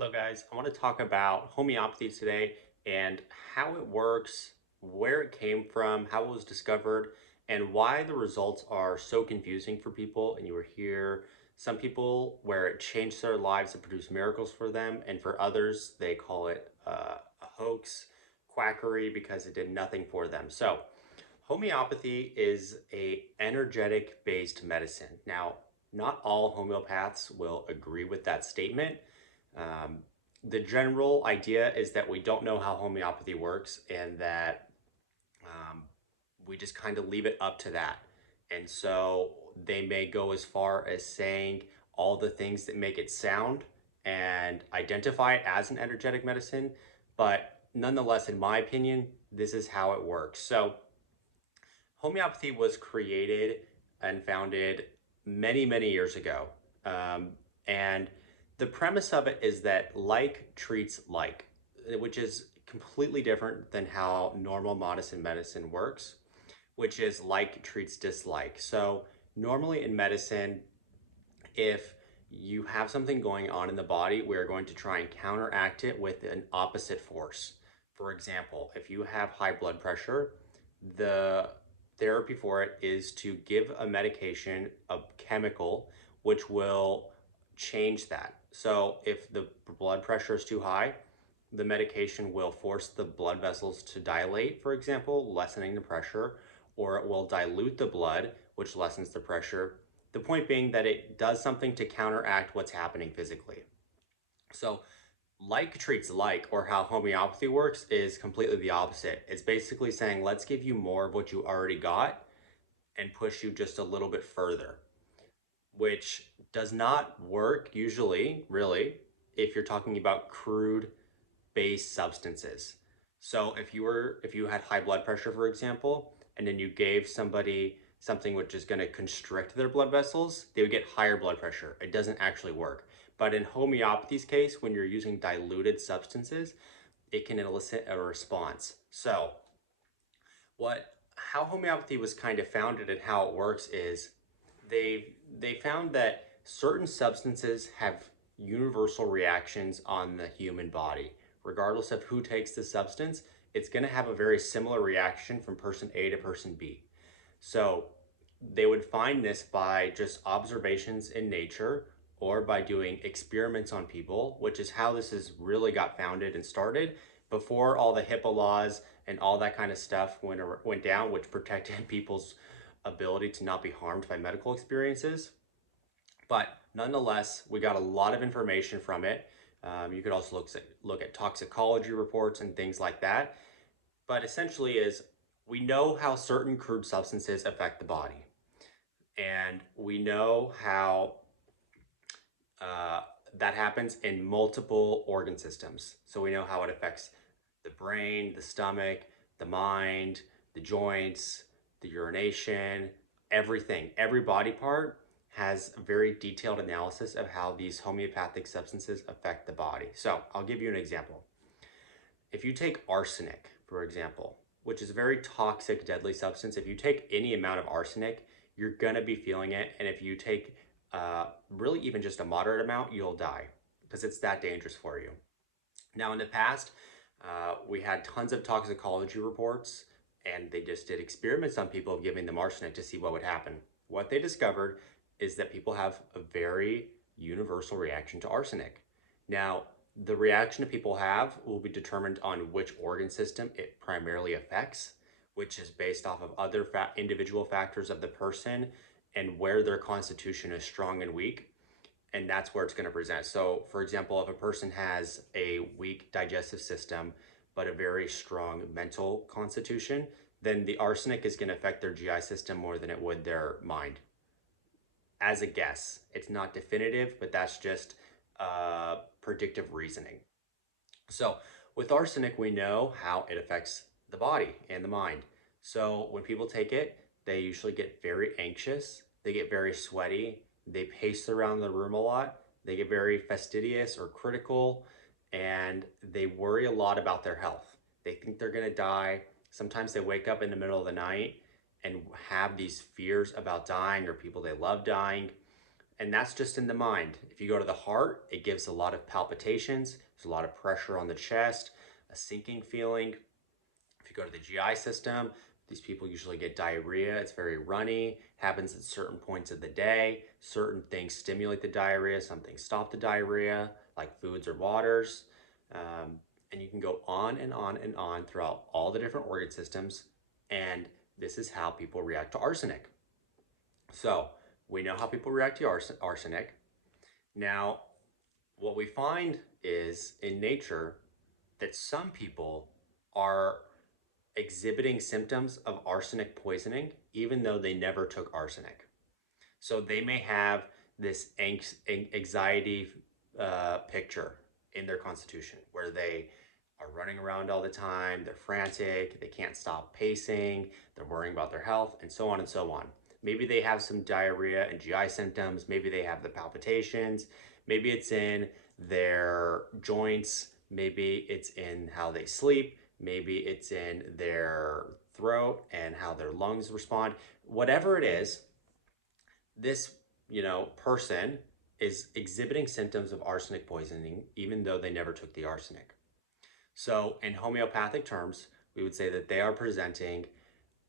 Hello, guys. I want to talk about homeopathy today and how it works, where it came from, how it was discovered, and why the results are so confusing for people. And you will hear some people where it changed their lives and produced miracles for them, and for others, they call it a hoax, quackery because it did nothing for them. So, homeopathy is a energetic based medicine. Now, not all homeopaths will agree with that statement. um, the general idea is that we don't know how homeopathy works and that um, we just kind of leave it up to that. And so they may go as far as saying all the things that make it sound and identify it as an energetic medicine. But nonetheless, in my opinion, this is how it works. So homeopathy was created and founded many, many years ago. Um, and the premise of it is that like treats like, which is completely different than how normal medicine works, which is like treats dislike. So, normally in medicine, if you have something going on in the body, we're going to try and counteract it with an opposite force. For example, if you have high blood pressure, the therapy for it is to give a medication, a chemical, which will change that. So if the blood pressure is too high, the medication will force the blood vessels to dilate, for example, lessening the pressure, or it will dilute the blood, which lessens the pressure. The point being that it does something to counteract what's happening physically. So, like treats like, or how homeopathy works, is completely the opposite. It's basically saying, let's give you more of what you already got and push you just a little bit further, which does not work usually, really, if you're talking about crude based substances. So if you had high blood pressure, for example, and then you gave somebody something which is going to constrict their blood vessels, they would get higher blood pressure. It doesn't actually work. But in homeopathy's case, when you're using diluted substances, it can elicit a response. So what how homeopathy was kind of founded and how it works is they found that certain substances have universal reactions on the human body. Regardless of who takes the substance, it's going to have a very similar reaction from person A to person B. So they would find this by just observations in nature or by doing experiments on people, which is how this has really got founded and started before all the HIPAA laws and all that kind of stuff went down, which protected people's ability to not be harmed by medical experiences. But nonetheless, we got a lot of information from it. You could also look at toxicology reports and things like that. But essentially, is we know how certain crude substances affect the body, and we know how uh, that happens in multiple organ systems. So we know how it affects the brain, the stomach, the mind, the joints, the urination, everything. Every body part has a very detailed analysis of how these homeopathic substances affect the body. So I'll give you an example. If you take arsenic, for example, which is a very toxic, deadly substance, if you take any amount of arsenic, you're gonna be feeling it. And if you take really even just a moderate amount, you'll die because it's that dangerous for you. Now, in the past, we had tons of toxicology reports, and they just did experiments on people giving them arsenic to see what would happen. What they discovered is that people have a very universal reaction to arsenic. Now, the reaction that people have will be determined on which organ system it primarily affects, which is based off of other individual factors of the person and where their constitution is strong and weak, and that's where it's going to present. So, for example, if a person has a weak digestive system but a very strong mental constitution, then the arsenic is going to affect their GI system more than it would their mind. As a guess, it's not definitive, but that's just predictive reasoning. So, with arsenic, we know how it affects the body and the mind. So, when people take it, they usually get very anxious, they get very sweaty, they pace around the room a lot, they get very fastidious or critical, and they worry a lot about their health. They think they're gonna die. Sometimes they wake up in the middle of the night and have these fears about dying or people they love dying. And that's just in the mind. If you go to the heart, it gives a lot of palpitations, there's a lot of pressure on the chest, a sinking feeling. If you go to the GI system, these people usually get diarrhea. It's very runny, happens at certain points of the day. Certain things stimulate the diarrhea, some things stop the diarrhea, like foods or waters. Um, and you can go on and on and on throughout all the different organ systems. And this is how people react to arsenic. So we know how people react to arsenic. Now, what we find is in nature that some people are exhibiting symptoms of arsenic poisoning even though they never took arsenic. So they may have this anxiety picture in their constitution where they are running around all the time, they're frantic, they can't stop pacing, they're worrying about their health, and so on and so on. Maybe they have some diarrhea and GI symptoms, maybe they have the palpitations, maybe it's in their joints, maybe it's in how they sleep, maybe it's in their throat and how their lungs respond. Whatever it is, this, person is exhibiting symptoms of arsenic poisoning even though they never took the arsenic. So in homeopathic terms, we would say that they are presenting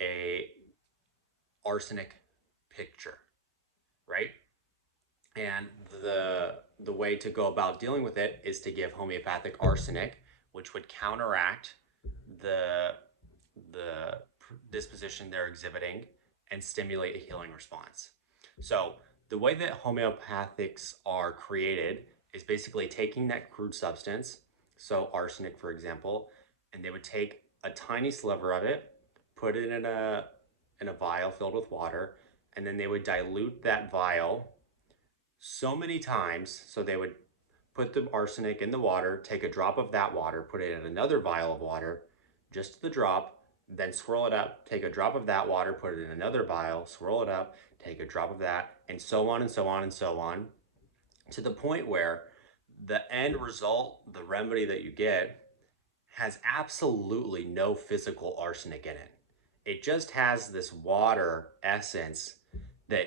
a arsenic picture, right? And the way to go about dealing with it is to give homeopathic arsenic, which would counteract the the disposition they're exhibiting and stimulate a healing response. So the way that homeopathics are created is basically taking that crude substance, so arsenic, for example, and they would take a tiny sliver of it, put it in a vial filled with water, and then they would dilute that vial so many times. So they would put the arsenic in the water, take a drop of that water, put it in another vial of water, just the drop, then swirl it up, take a drop of that water, put it in another vial, swirl it up, take a drop of that, and so on and so on and so on, to the point where the end result, the remedy that you get, has absolutely no physical arsenic in it. It just has this water essence that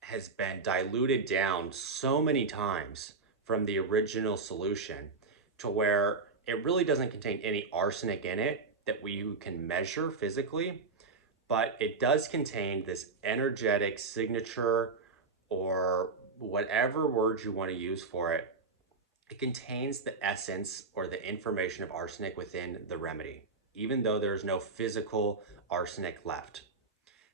has been diluted down so many times from the original solution to where it really doesn't contain any arsenic in it that we can measure physically, but it does contain this energetic signature, or whatever word you want to use for it. It contains the essence or the information of arsenic within the remedy, even though there's no physical arsenic left.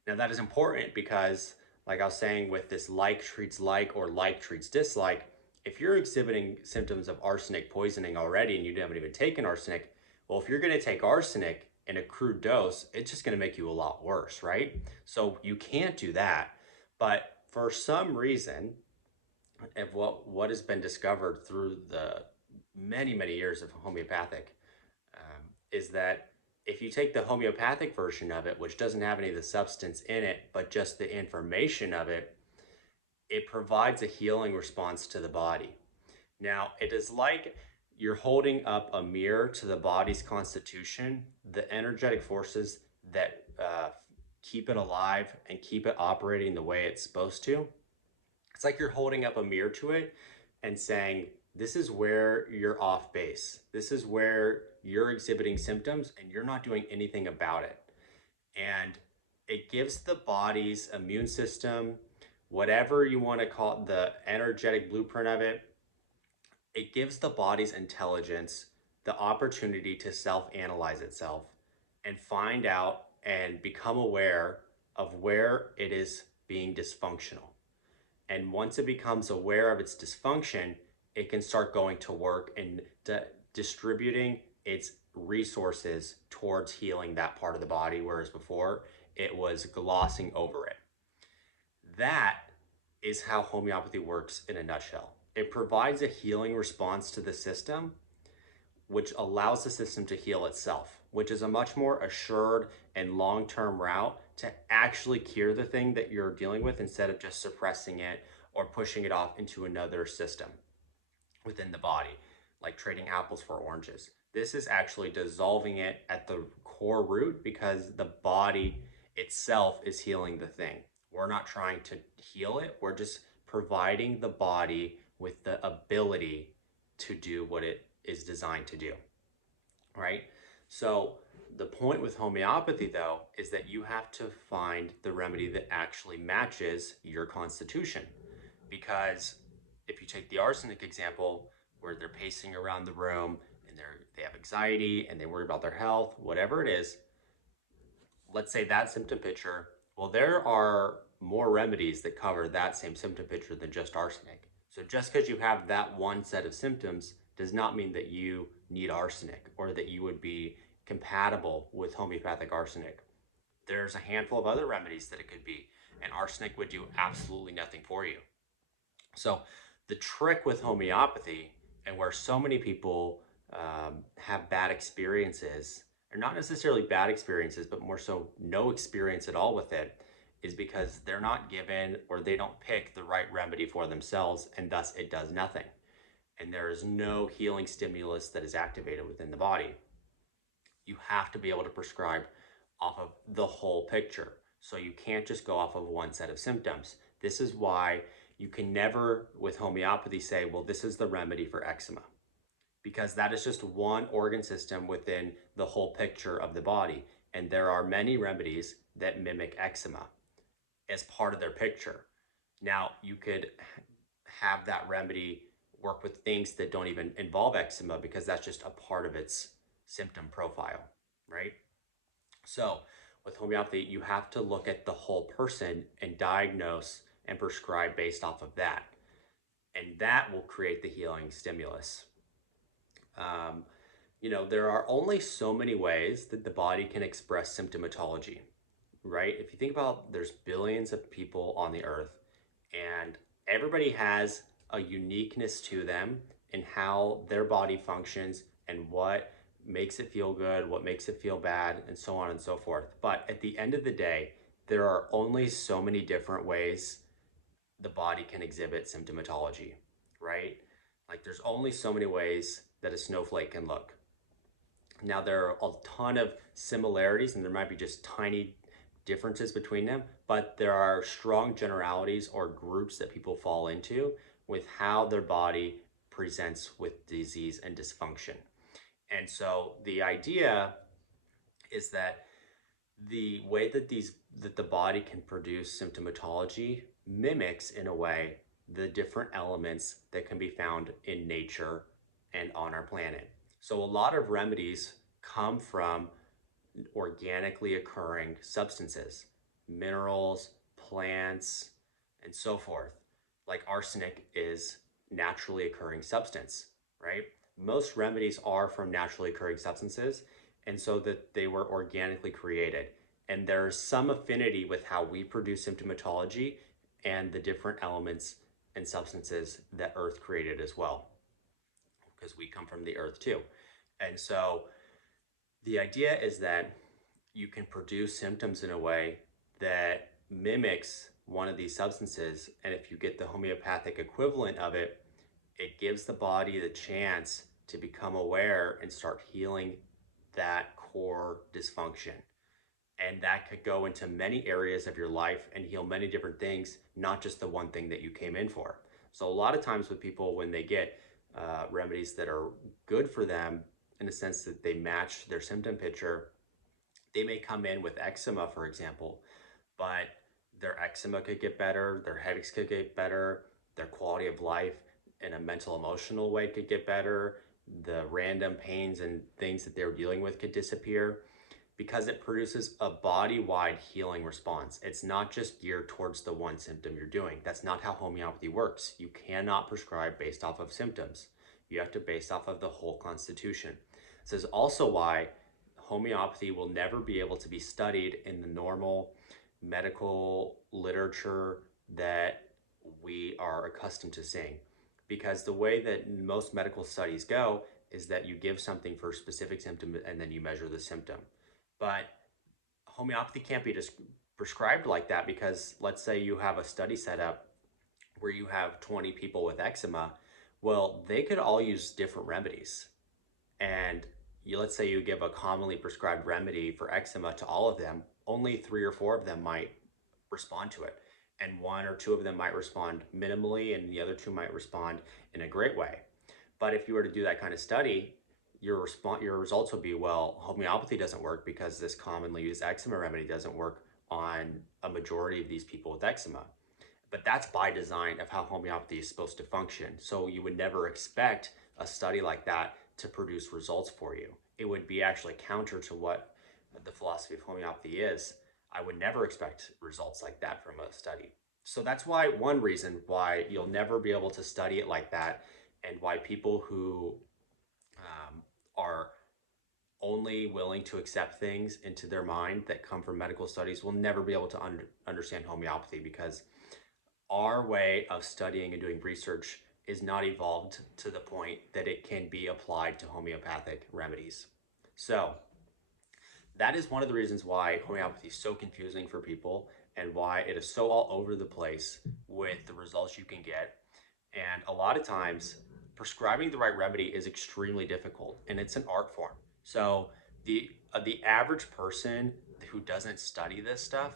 Now, that is important because, like I was saying, with this like treats like or like treats dislike, if you're exhibiting symptoms of arsenic poisoning already and you haven't even taken arsenic, well, if you're going to take arsenic in a crude dose, it's just going to make you a lot worse, right? So you can't do that. But for some reason, of what has been discovered through the many years of homeopathic, is that if you take the homeopathic version of it, which doesn't have any of the substance in it but just the information of it, it provides a healing response to the body. Now, it is like you're holding up a mirror to the body's constitution, the energetic forces that keep it alive and keep it operating the way it's supposed to. It's like you're holding up a mirror to it and saying, this is where you're off base. This is where you're exhibiting symptoms and you're not doing anything about it. And it gives the body's immune system, whatever you want to call it, the energetic blueprint of it, it gives the body's intelligence the opportunity to self-analyze itself and find out and become aware of where it is being dysfunctional. And once it becomes aware of its dysfunction, it can start going to work and distributing its resources towards healing that part of the body, whereas before it was glossing over it. That is how homeopathy works in a nutshell. It provides a healing response to the system, which allows the system to heal itself, which is a much more assured and long-term route to actually cure the thing that you're dealing with instead of just suppressing it or pushing it off into another system within the body, like trading apples for oranges. This is actually dissolving it at the core root because the body itself is healing the thing. We're not trying to heal it, we're just providing the body with the ability to do what it is designed to do, right? So the point with homeopathy, though, is that you have to find the remedy that actually matches your constitution. Because if you take the arsenic example, where they're pacing around the room and they have anxiety and they worry about their health, whatever it is, let's say that symptom picture, well, there are more remedies that cover that same symptom picture than just arsenic. So just because you have that one set of symptoms does not mean that you need arsenic or that you would be compatible with homeopathic arsenic. There's a handful of other remedies that it could be, and arsenic would do absolutely nothing for you. So the trick with homeopathy, and where so many people have bad experiences, or not necessarily bad experiences, but more so no experience at all with it, is because they're not given or they don't pick the right remedy for themselves, and thus it does nothing. And there is no healing stimulus that is activated within the body. You have to be able to prescribe off of the whole picture. So you can't just go off of one set of symptoms. This is why you can never, with homeopathy, say, well, this is the remedy for eczema, because that is just one organ system within the whole picture of the body. And there are many remedies that mimic eczema as part of their picture. Now, you could have that remedy work with things that don't even involve eczema because that's just a part of its symptom profile, right? So with homeopathy, you have to look at the whole person and diagnose and prescribe based off of that. And that will create the healing stimulus. Um, there are only so many ways that the body can express symptomatology, right? If you think about, there's billions of people on the earth, and everybody has a uniqueness to them in how their body functions and what makes it feel good, what makes it feel bad, and so on and so forth. But at the end of the day, there are only so many different ways the body can exhibit symptomatology, right? Like there's only so many ways that a snowflake can look. Now, there are a ton of similarities and there might be just tiny differences between them, but there are strong generalities or groups that people fall into with how their body presents with disease and dysfunction. And so the idea is that the way that the body can produce symptomatology mimics in a way the different elements that can be found in nature and on our planet. So a lot of remedies come from organically occurring substances, minerals, plants, and so forth. Like arsenic is naturally occurring substance, right? Most remedies are from naturally occurring substances, and so that they were organically created. And there's some affinity with how we produce symptomatology and the different elements and substances that Earth created as well, because we come from the Earth too. And so the idea is that you can produce symptoms in a way that mimics one of these substances. And if you get the homeopathic equivalent of it, it gives the body the chance to become aware and start healing that core dysfunction. And that could go into many areas of your life and heal many different things, not just the one thing that you came in for. So a lot of times with people, when they get remedies that are good for them in the sense that they match their symptom picture, they may come in with eczema, for example, but their eczema could get better, their headaches could get better, their quality of life in a mental emotional way could get better, the random pains and things that they're dealing with could disappear, because it produces a body-wide healing response. It's not just geared towards the one symptom you're doing. That's not how homeopathy works. You cannot prescribe based off of symptoms. You have to base off of the whole constitution. This is also why homeopathy will never be able to be studied in the normal medical literature that we are accustomed to seeing. Because the way that most medical studies go is that you give something for a specific symptom and then you measure the symptom. But homeopathy can't be just prescribed like that, because let's say you have a study set up where you have 20 people with eczema. Well, they could all use different remedies. And let's say you give a commonly prescribed remedy for eczema to all of them, only 3 or 4 of them might respond to it. and one or two of them might respond minimally and the other two might respond in a great way. But if you were to do that kind of study, your results would be, well, homeopathy doesn't work because this commonly used eczema remedy doesn't work on a majority of these people with eczema. But that's by design of how homeopathy is supposed to function. So you would never expect a study like that to produce results for you. It would be actually counter to what the philosophy of homeopathy is. I would never expect results like that from a study. So that's why one reason why you'll never be able to study it like that, and why people who are only willing to accept things into their mind that come from medical studies will never be able to understand homeopathy, because our way of studying and doing research is not evolved to the point that it can be applied to homeopathic remedies. So that is one of the reasons why homeopathy is so confusing for people and why it is so all over the place with the results you can get. And a lot of times, prescribing the right remedy is extremely difficult, and it's an art form. So the average person who doesn't study this stuff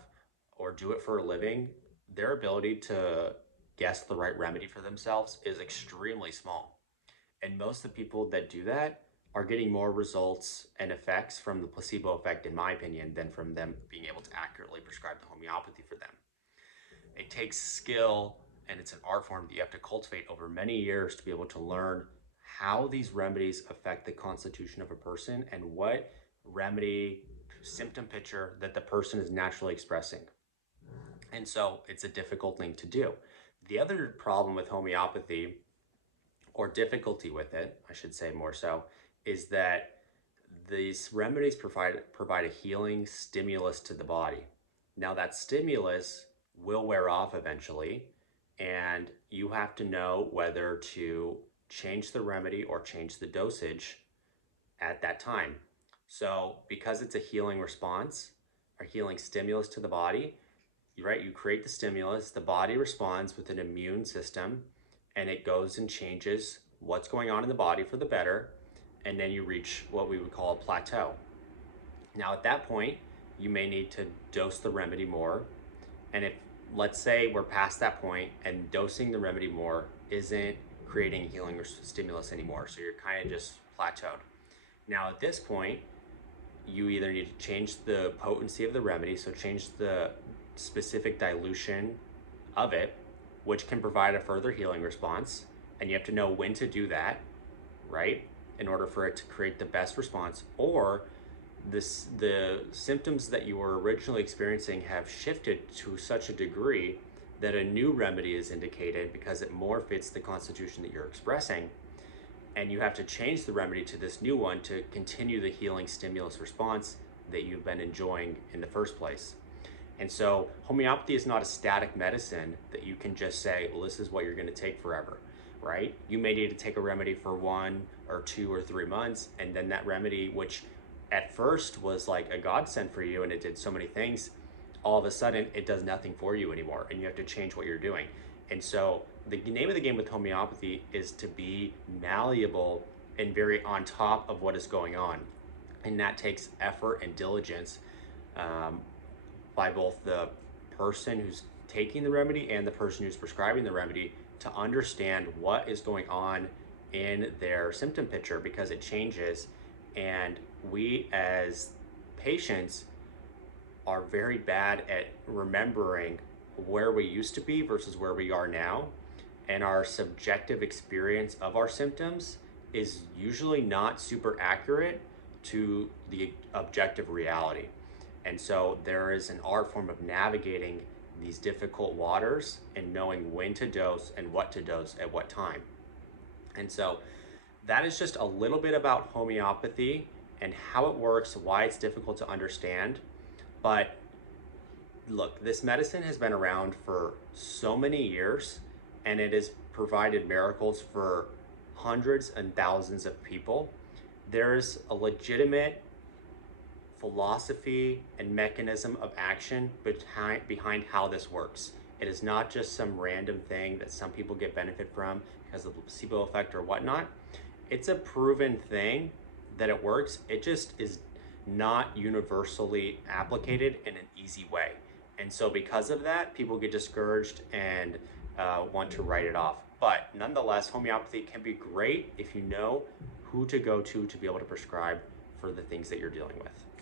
or do it for a living, their ability to guess the right remedy for themselves is extremely small. And most of the people that do that are getting more results and effects from the placebo effect, in my opinion, than from them being able to accurately prescribe the homeopathy for them. It takes skill, and it's an art form that you have to cultivate over many years to be able to learn how these remedies affect the constitution of a person and what remedy symptom picture that the person is naturally expressing. And so it's a difficult thing to do. The other problem with homeopathy, or difficulty with it, I should say more so, is that these remedies provide a healing stimulus to the body. Now that stimulus will wear off eventually, and you have to know whether to change the remedy or change the dosage at that time. So because it's a healing response, a healing stimulus to the body, right? You create the stimulus, the body responds with an immune system, and it goes and changes what's going on in the body for the better, and then you reach what we would call a plateau. Now at that point, you may need to dose the remedy more, and if, let's say, we're past that point and dosing the remedy more isn't creating a healing stimulus anymore, so you're kind of just plateaued. Now at this point, you either need to change the potency of the remedy, so change the specific dilution of it, which can provide a further healing response, and you have to know when to do that, right, in order for it to create the best response. Or the symptoms that you were originally experiencing have shifted to such a degree that a new remedy is indicated because it more fits the constitution that you're expressing, and you have to change the remedy to this new one to continue the healing stimulus response that you've been enjoying in the first place. And so homeopathy is not a static medicine that you can just say, well, this is what you're going to take forever, right? You may need to take a remedy for 1 or 2 or 3 months, and then that remedy, which at first was like a godsend for you and it did so many things, all of a sudden it does nothing for you anymore, and you have to change what you're doing. And so the name of the game with homeopathy is to be malleable and very on top of what is going on. And that takes effort and diligence by both the person who's taking the remedy and the person who's prescribing the remedy to understand what is going on in their symptom picture, because it changes. And we as patients are very bad at remembering where we used to be versus where we are now. And our subjective experience of our symptoms is usually not super accurate to the objective reality. And so there is an art form of navigating these difficult waters and knowing when to dose and what to dose at what time. And so that is just a little bit about homeopathy and how it works, why it's difficult to understand. But look, this medicine has been around for so many years, and it has provided miracles for hundreds and thousands of people. There's a legitimate philosophy and mechanism of action behind how this works. It is not just some random thing that some people get benefit from because of the placebo effect or whatnot. It's a proven thing that it works. It just is not universally applicated in an easy way. And so because of that, people get discouraged and want to write it off. But nonetheless, homeopathy can be great if you know who to go to be able to prescribe for the things that you're dealing with.